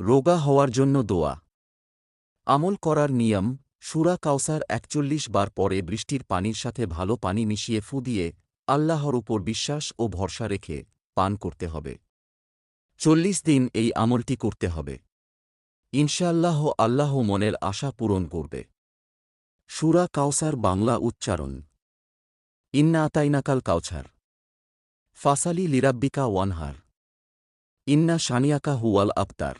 রোগা হওয়ার জন্য দোয়া। আমল করার নিয়ম। সূরা কাউসার ৪১ বার পরে বৃষ্টির পানির সাথে ভালো পানি মিশিয়ে ফু দিয়ে আল্লাহর উপর বিশ্বাস ও ভরসা রেখে পান করতে হবে। ৪০ দিন এই আমলটি করতে হবে। ইনশাআল্লাহ আল্লাহ মনের আশা পূরণ করবে। সূরা কাউসার বাংলা উচ্চারণ। ইন্না আতাইনাকাল কাউসার। ফাসালি লিরাব্বিকা ওয়ানহার। ইন্না শানিয়াকা হুয়াল আবতার।